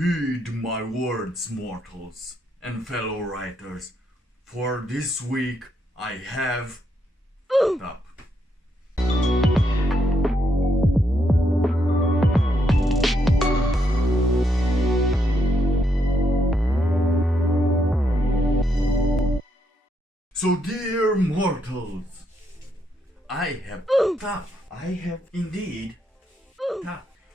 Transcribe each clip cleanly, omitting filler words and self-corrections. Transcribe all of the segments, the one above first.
Heed my words, mortals and fellow writers, for this week I have up. So dear mortals, I have indeed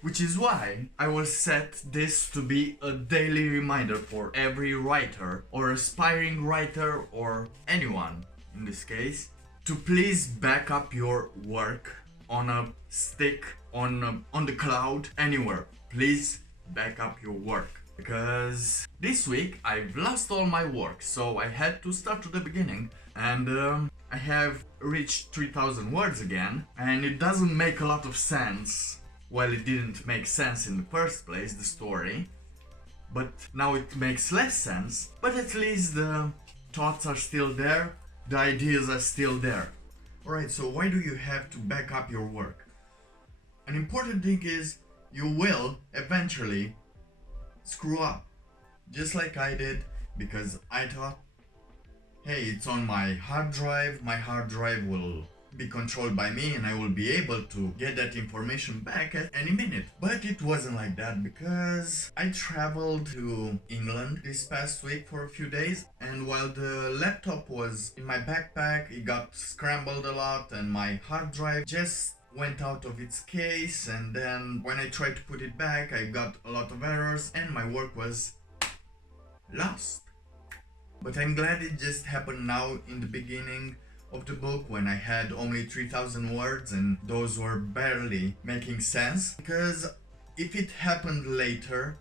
which is why I will set this to be a daily reminder for every writer or aspiring writer or anyone in this case to please back up your work on a stick, on the cloud, anywhere. Please back up your work, because this week I've lost all my work, so I had to start to the beginning, and I have reached 3000 words again, and it doesn't make a lot of sense. Well, it didn't make sense in the first place, the story, but now it makes less sense, but at least the thoughts are still there, the ideas are still there. Alright, so why do you have to back up your work? An important thing is you will eventually screw up, just like I did, because I thought, hey, it's on my hard drive will be controlled by me and I will be able to get that information back at any minute. But it wasn't like that, because I traveled to England this past week for a few days, and while the laptop was in my backpack, it got scrambled a lot and my hard drive just went out of its case, and then when I tried to put it back I got a lot of errors and my work was lost. But I'm glad it just happened now in the beginning of the book, when I had only 3000 words and those were barely making sense, because if it happened later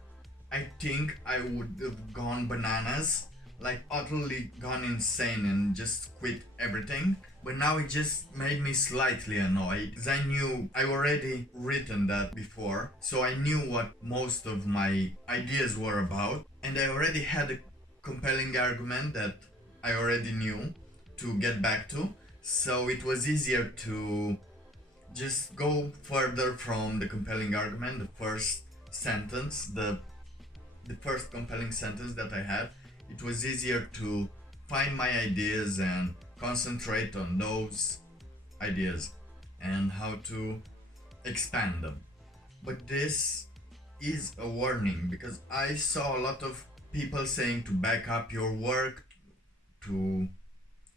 I think I would have gone bananas, like utterly gone insane and just quit everything. But now it just made me slightly annoyed, because I knew I already written that before, so I knew what most of my ideas were about, and I already had a compelling argument that I already knew to get back to, so it was easier to just go further from the compelling argument. The first sentence, the first compelling sentence that I had, it was easier to find my ideas and concentrate on those ideas and how to expand them. But this is a warning, because I saw a lot of people saying to back up your work, to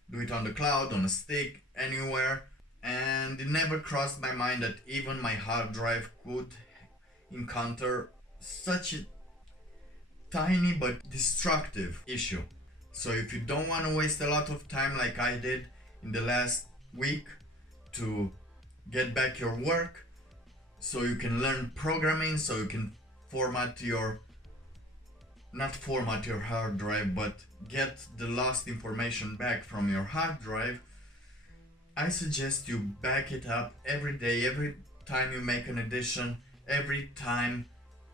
do it on the cloud, on a stick, anywhere, and it never crossed my mind that even my hard drive could encounter such a tiny but destructive issue. So if you don't want to waste a lot of time like I did in the last week to get back your work, so you can learn programming, so you can not format your hard drive, but get the lost information back from your hard drive, I suggest you back it up every day, every time you make an addition, every time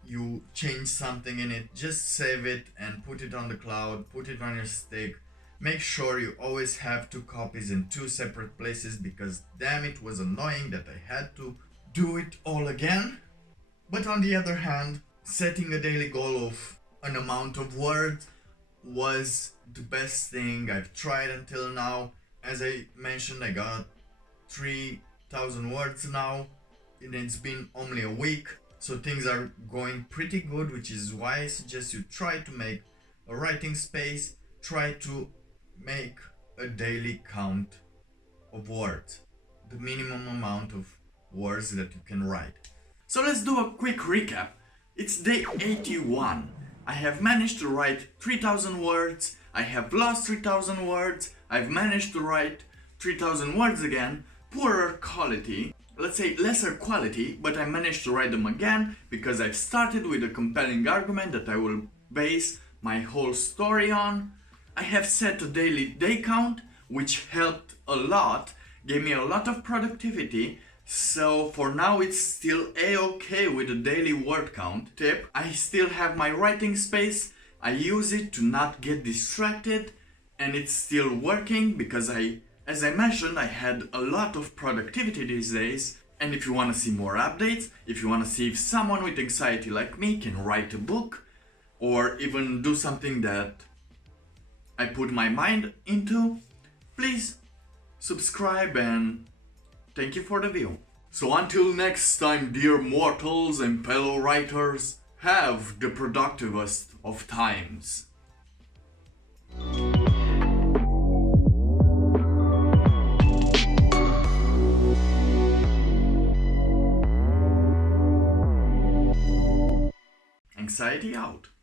you change something in it. Just save it and put it on the cloud, put it on your stick. Make sure you always have 2 copies in 2 separate places, because damn, it was annoying that I had to do it all again. But on the other hand, setting a daily goal of an amount of words was the best thing I've tried until now. As I mentioned, I got 3000 words now, and it's been only a week, so things are going pretty good, which is why I suggest you try to make a writing space, try to make a daily count of words, the minimum amount of words that you can write. So let's do a quick recap. It's day 81. I have managed to write 3000 words, I have lost 3000 words, I've managed to write 3000 words again, poorer quality, let's say lesser quality, but I managed to write them again because I've started with a compelling argument that I will base my whole story on. I have set a daily day count, which helped a lot, gave me a lot of productivity. So for now it's still a-okay with a daily word count. Tip: I still have my writing space, I use it to not get distracted, and it's still working because as I mentioned, I had a lot of productivity these days. And if you want to see more updates, if you want to see if someone with anxiety like me can write a book, or even do something that I put my mind into, please subscribe and thank you for the view. So until next time, dear mortals and fellow writers, have the productivest of times. Anxiety out.